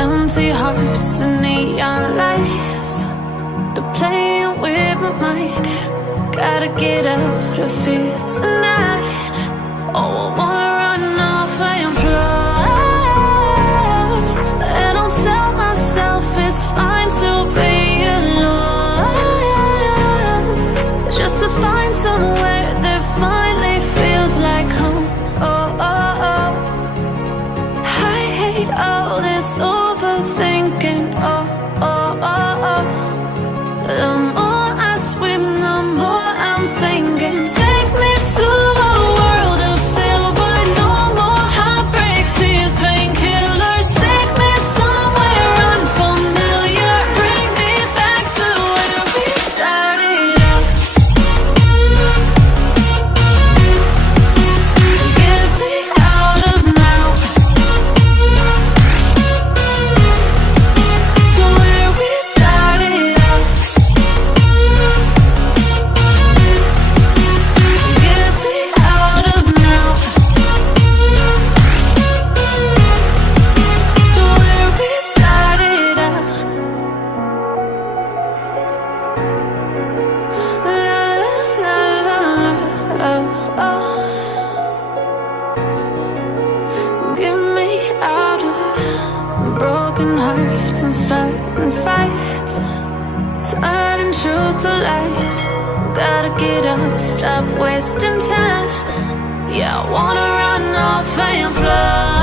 Empty hearts and neon lights, they're playing with my mind. Gotta get out of here tonight. Oh, I wanna run off and fly, and I'll tell myself it's fine to be alone, just to find somewhere that finally feels like home. Oh, oh, oh. I hate all this overthinking. Oh, oh, oh, oh. The more I swim, the more I'm sinking. Take me to a world of silver. No more heartbreaks, tears, painkillers. Take me somewhere unfamiliar. Bring me back to where we started out. Get me out of now, to where we started out. Get me out of now, to where we started out. La la la la la, oh, oh. Get me out of broken hearts and starting fights, turning truth to lies. Gotta get up, stop wasting time. Yeah, I wanna run off and fly.